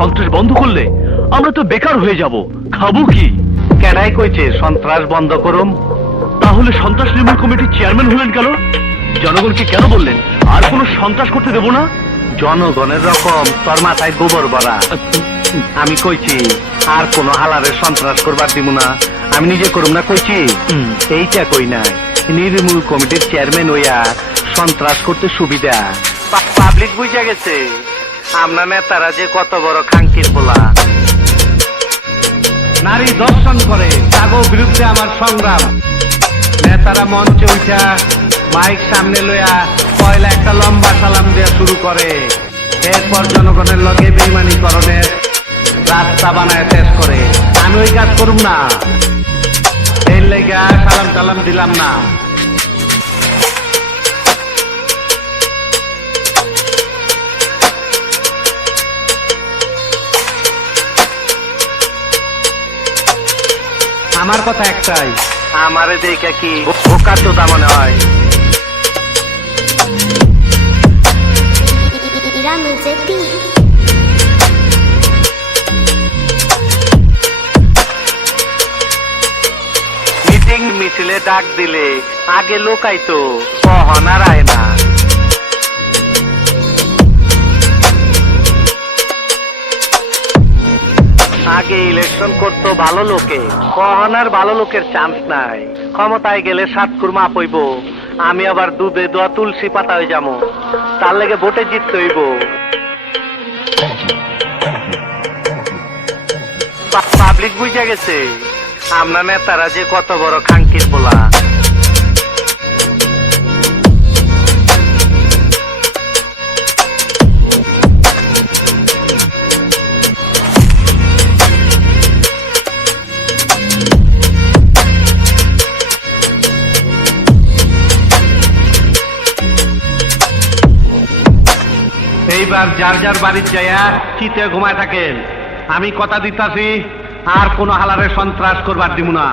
সন্ত্রাস বন্ধ করলে আমরা তো বেকার হয়ে যাব, খাবো কি? কেনাই কইছে সন্ত্রাস বন্ধ করুম? তাহলে সন্ত্রাস নির্মূল কমিটির চেয়ারম্যান হলেন কেন? জনগণকে কেন বললেন আর কোনো সন্ত্রাস করতে দেব না? জনগণের রকম তোর মাথায় গোবর ভরা। আমি কইছি আর কোন হালারে সন্ত্রাস করবার দিব না, আমি নিজে করুম না কইছি। এইটা কই নাই, নির্মূল কমিটির চেয়ারম্যান হইয়া সন্ত্রাস করতে সুবিধা। পাবলিক বুঝা গেছে আমরা নেতারা যে কত বড় খাঙ্কির বলা। নারী দর্শন করে তাগো বিরুদ্ধে আমার সংগ্রাম। নেতারা মঞ্চে উঠা মাইক সামনে লইয়া পয়লা একটা লম্বা সালাম দেওয়া শুরু করে, এরপর জনগণের লগে বেইমানিকরণের রাস্তা বানায় শেষ করে। আমি ওই কাজ করুম না, এর লেগা সালাম টালাম দিলাম না। আমার কথা একটাই, আমারে দেখে কি বোকা চোদা মনে হয়? মিটিং মিছিলে ডাক দিলে আগে লোকাইতো, কখন আর আয় না। আগে ইলেকশন করতো ভালো লোকে, কখন আর ভালো লোকের চান্স নাই। ক্ষমতায় গেলে সাতকুর মাপ হইব, আমি আবার দুধে দোয়া তুলসী পাতা হয়ে যাবো, তার লেগে ভোটে জিততে হইব। পাবলিক বুঝা গেছে আমরা নেতারা যে কত বড় খাঙ্কির বলা। এইবার যার যার বাড়ির যাইয়া চিতে ঘুমায় থাকেন। আমি কথা দিতাছি আর কোন হালারে সন্ত্রাস করবার দিব না।